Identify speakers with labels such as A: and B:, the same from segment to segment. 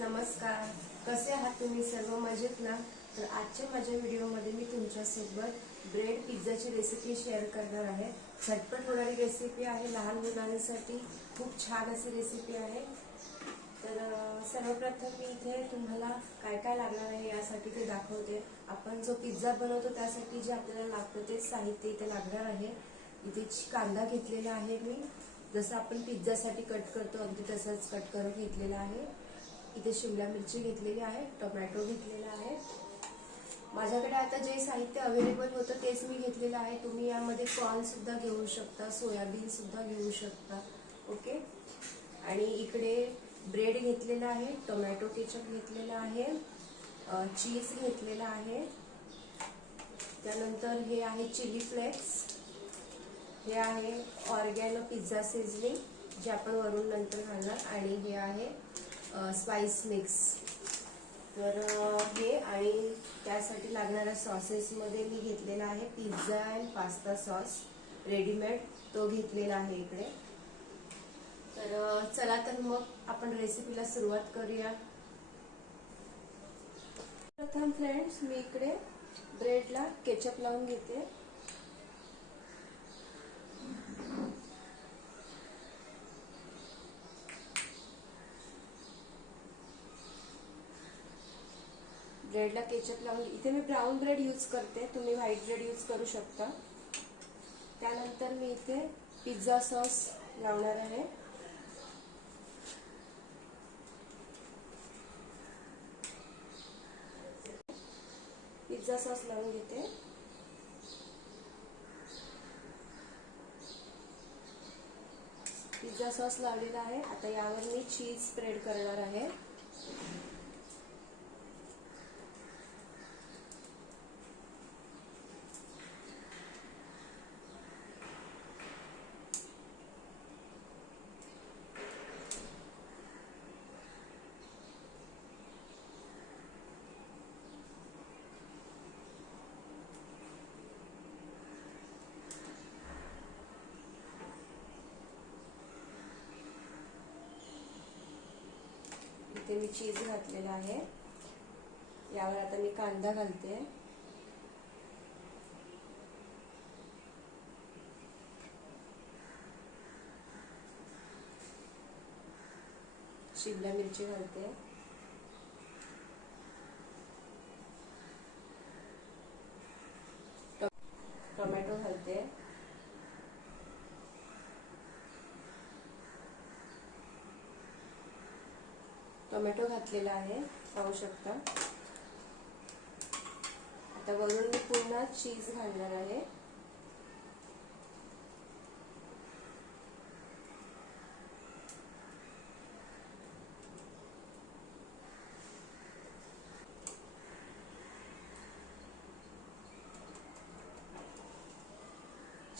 A: नमस्कार. कसे आहात तुम्ही? सर्व मजेत ना? तर आजच्या माझ्या व्हिडिओमध्ये मी तुमच्यासोबत ब्रेड पिझ्झाची रेसिपी शेअर करणार आहे. झटपट होणारी रेसिपी आहे लहान मुलांसाठी खूप छान अशी रेसिपी आहे. तर सर्वप्रथम मी इथे तुम्हाला काय काय लागणार आहे यासाठी ते दाखवते. आपण जो पिझ्झा बनवतो त्यासाठी जे आपल्याला लागतं तेच साहित्य इथे लागणार आहे. इथे कांदा घेतलेला आहे मी. जसं आपण पिझ्झासाठी कट करतो अगदी तसंच कट करून घेतलेला आहे. इथे शिमला मिरची घेतलेली आहे टोमॅटो घेतलेला आहे. माझ्याकडे आता जे साहित्य अवेलेबल होतं तेच मी घेतलेलं आहे. तुम्ही यामध्ये कॉर्नसुद्धा घेऊ शकता सोयाबीनसुद्धा घेऊ शकता ओके? आणि इकडे ब्रेड घेतलेला आहे टोमॅटो केचप घेतलेला आहे चीज घेतलेला आहे. त्यानंतर हे आहे चिली फ्लेक्स. हे आहे ऑर्गॅनो पिझ्झा सिझलिंग जे आपण वरून नंतर घालणार आणि हे आहे स्पाइस मिक्स तर हे आणि त्यासाठी लागणाऱ्या सॉसेसमध्ये मी घेतलेला आहे pizza and pasta sauce readymade तो घेतलेला आहे इकडे. तर चला तर मग आपण रेसिपीला सुरुवात करूया. प्रथम फ्रेंड्स मी इकडे ब्रेडला केचप लावून घेते. ब्रेडला केचप लावून इथे मी ब्राऊन ब्रेड यूज करते. तुम्ही व्हाईट ब्रेड यूज करू शकता. त्यानंतर मी इथे पिझ्झा सॉस लावणार आहे. पिझ्झा सॉस लावून घेते. पिझ्झा सॉस लावलेला आहे. आता यावर मी चीज स्प्रेड करणार आहे. इथे मी चीज घातलेला आहे. यावर आता मी कांदा घालते. शिमला मिरची घालते टो- टोमॅटो घालते टोमॅटो घातलेला आहे पाहू शकता. आता वरून मी पुन्हा चीज घालणार आहे.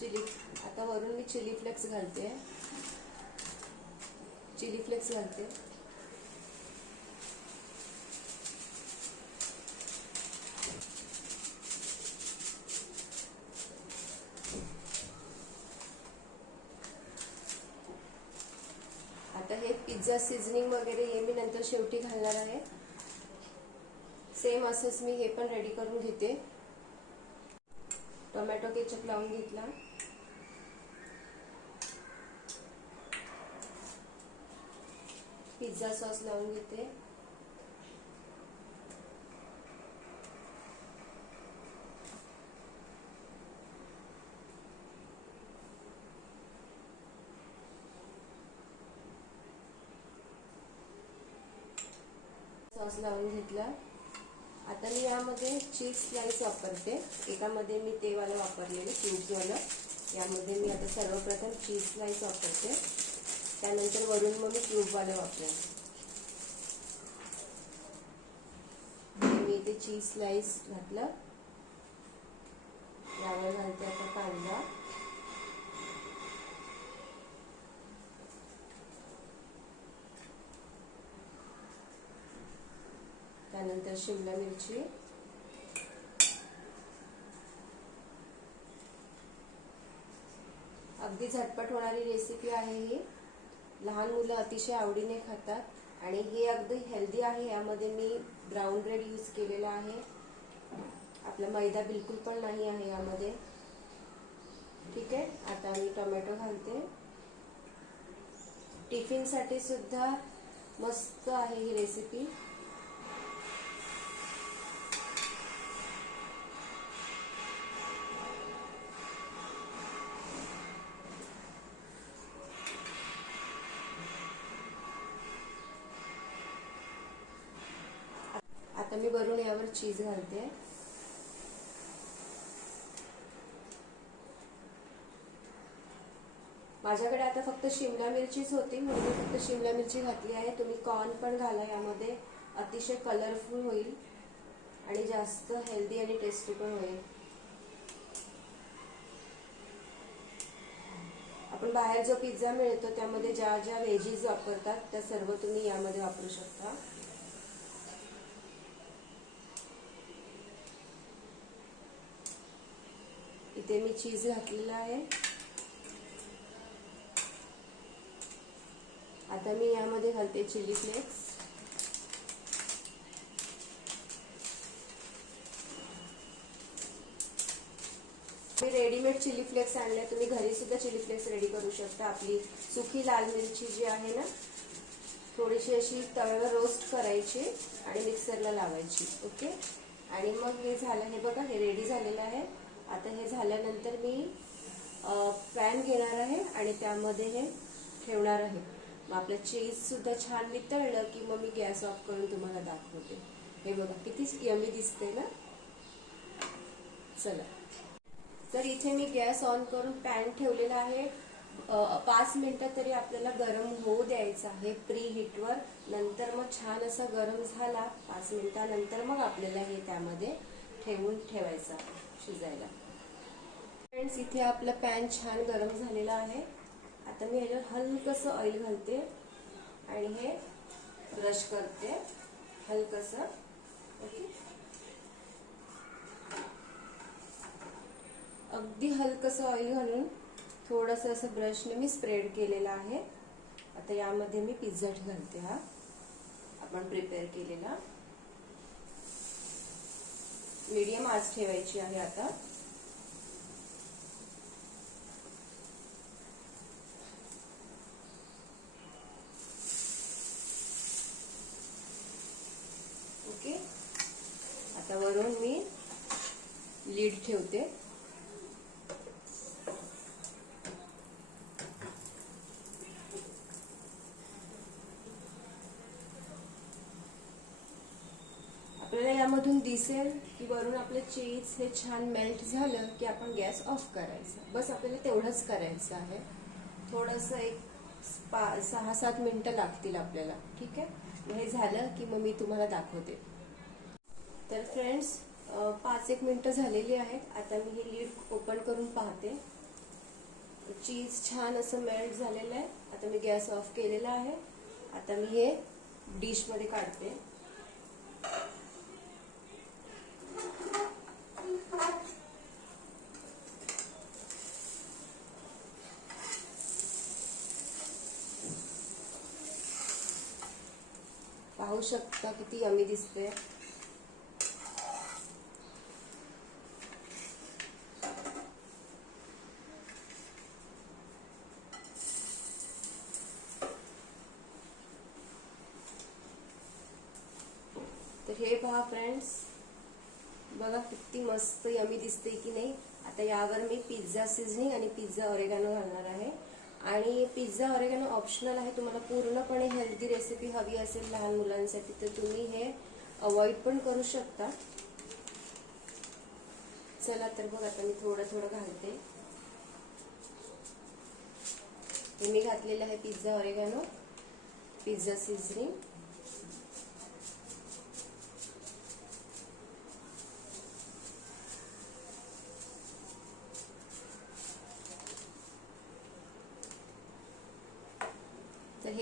A: चिली आता वरून मी चिली फ्लेक्स घालते. चिली फ्लेक्स घालते आता हे पिझ्झा सिझनिंग वगैरे हे मी नंतर शेवटी घालणार आहे. सेम असंच मी हे पण रेडी करून घेते. टोमॅटो केचप लावून घेतला. पिझ्झा सॉस लावून घेते. सॉस लावून घेतला. आता मी यामध्ये चीज स्लाईस वापरते. एकामध्ये मी ते वालं वापरलेलं क्यूबवालं यामध्ये मी आता सर्वप्रथम चीज स्लाईस वापरते. त्यानंतर वरून मग मी क्यूबवालं वापरेन. मी इथे चीज स्लाईस घातलं यावर घालते आता कांदा त्यानंतर शिमला मिरची. अगदी झटपट होणारी रेसिपी आहे ही. लहान मुलं अतिशय आवडीने खातात आणि हे अगदी हेल्दी आहे. यामध्ये मी ब्राऊन ब्रेड यूज केलेला आहे. आपला मैदा बिलकुल पण नाही आहे यामध्ये. ठीक आहे? आता मी टोमॅटो घालते. टिफिनसाठी सुद्धा मस्त आहे ही रेसिपी भरून यावर चीज घालते. माझ्याकडे आता फक्त शिमला मिरचीच होती म्हणून मी फक्त शिमला मिरची घातली आहे. तुम्ही कॉर्न पण घाला यामध्ये. अतिशय कलरफुल होईल आणि जास्त हेल्दी आणि टेस्टी पण होईल. आपण बाहेर जो पिझ्झा मिळतो त्यामध्ये ज्या ज्या व्हेजीज वापरतात त्या सर्व तुम्ही यामध्ये वापरू शकता. इथे मी चीज घातलेला आहे. आता मी यामध्ये घालते चिली फ्लेक्स मी रेडीमेड चिली फ्लेक्स आणले तुम्ही घरी सुद्धा चिली फ्लेक्स रेडी करू शकता. आपली सुकी लाल मिरची जी आहे ना थोडीशी अशी तव्यावर रोस्ट करायची आणि मिक्सरला लावायची. ओके आणि मग हे झालं हे बघा हे रेडी झालेलं आहे. आता हे झाल्यानंतर मी पॅन घेणार आहे आणि त्यामध्ये हे ठेवणार आहे. मग आपलं चीजसुद्धा छान वितळलं की मग मी गॅस ऑफ करून तुम्हाला दाखवते. हे बघा किती यमी दिसते ना? चला. तर इथे मी गॅस ऑन करून पॅन ठेवलेला आहे. पाच मिनिटं तरी आपल्याला गरम होऊ द्यायचं आहे प्री हीटवर नंतर मग छान असा गरम झाला. पाच मिनिटानंतर मग आपल्याला हे त्यामध्ये ठेवून ठेवायचं शिजायला. फ्रेंड्स इथे आपलं पॅन छान गरम झालेला आहे. आता मी ह्याच्यावर हलकंसं ऑइल घालते आणि हे ब्रश करते. हलकंसं. ओके. अगदी हलकंसं ऑइल घालून थोडंसं असं ब्रशने मी स्प्रेड केलेलं आहे. आता यामध्ये मी पिझ्झट घालते हा. आपण प्रिपेअर केलेला. मीडियम आज ठेवायची आहे आता. ओके. आता वरून मी लीड ठेवते. आपल्याला यामधून दिसेल की वरून आपलं चीज हे छान मेल्ट झालं की आपण गॅस ऑफ करायचा. बस आपल्याला तेवढंच करायचं आहे. थोडंसं एक पा सहा सात मिनटं लागतील आपल्याला. ठीक आहे? हे झालं की मग मी तुम्हाला दाखवते. तर फ्रेंड्स पाच एक मिनटं झालेली आहेत. आता मी हे लीड ओपन करून पाहते. चीज छान असं मेल्ट झालेलं आहे. आता मी गॅस ऑफ केलेला आहे. आता मी हे डिशमध्ये काढते. पाहू शकता किती यमी दिसते तर हे पहा फ्रेंड्स बघा किती मस्त यमी दिसते की नाही. आता यावर मी पिझ्झा सिझनिंग आणि पिझ्झा ओरेगानो घालणार आहे. आणि पिझ्झा ऑरेगॅनो ऑप्शनल आहे. तुम्हाला पूर्णपणे हेल्दी रेसिपी हवी असेल लहान मुलांसाठी तर तुम्ही हे अवॉइड पण करू शकता. चला तर बघ आता मी थोडं थोडं घालते. हे मी घातलेलं आहे पिझ्झा ऑरेगॅनो पिझ्झा सिझनिंग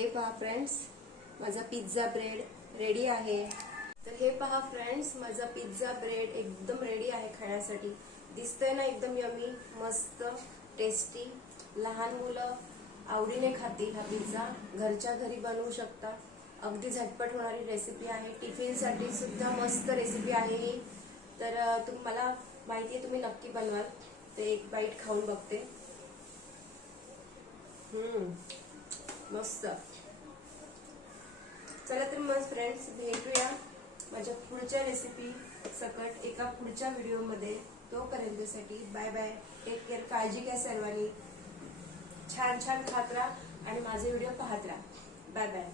A: हे पहा फ्रेंड्स माझा पिझ्झा ब्रेड रेडी आहे. तर हे पहा फ्रेंड्स माझा पिझ्झा ब्रेड एकदम रेडी आहे खाण्यासाठी. दिसतंय ना एकदम यमी मस्त टेस्टी लहान मुलं आवडीने खातील हा पिझ्झा घरच्या घरी बनवू शकता अगदी झटपट होणारी रेसिपी आहे. टिफिनसाठी सुद्धा मस्त रेसिपी आहे ही. तर तुम्हाला माहिती आहे तुम्ही नक्की बनवाल. ते एक बाईट खाऊन बघते. हम्म. मस्त. चला तर मग फ्रेंड्स भेटूया माझ्या पुढच्या रेसिपी सकट एका पुढच्या व्हिडिओमध्ये तोपर्यंतसाठी बाय बाय टेक केअर काळजी घ्या सर्वांनी. छान छान खात राहा आणि माझे व्हिडिओ पाहत राहा. Bye bye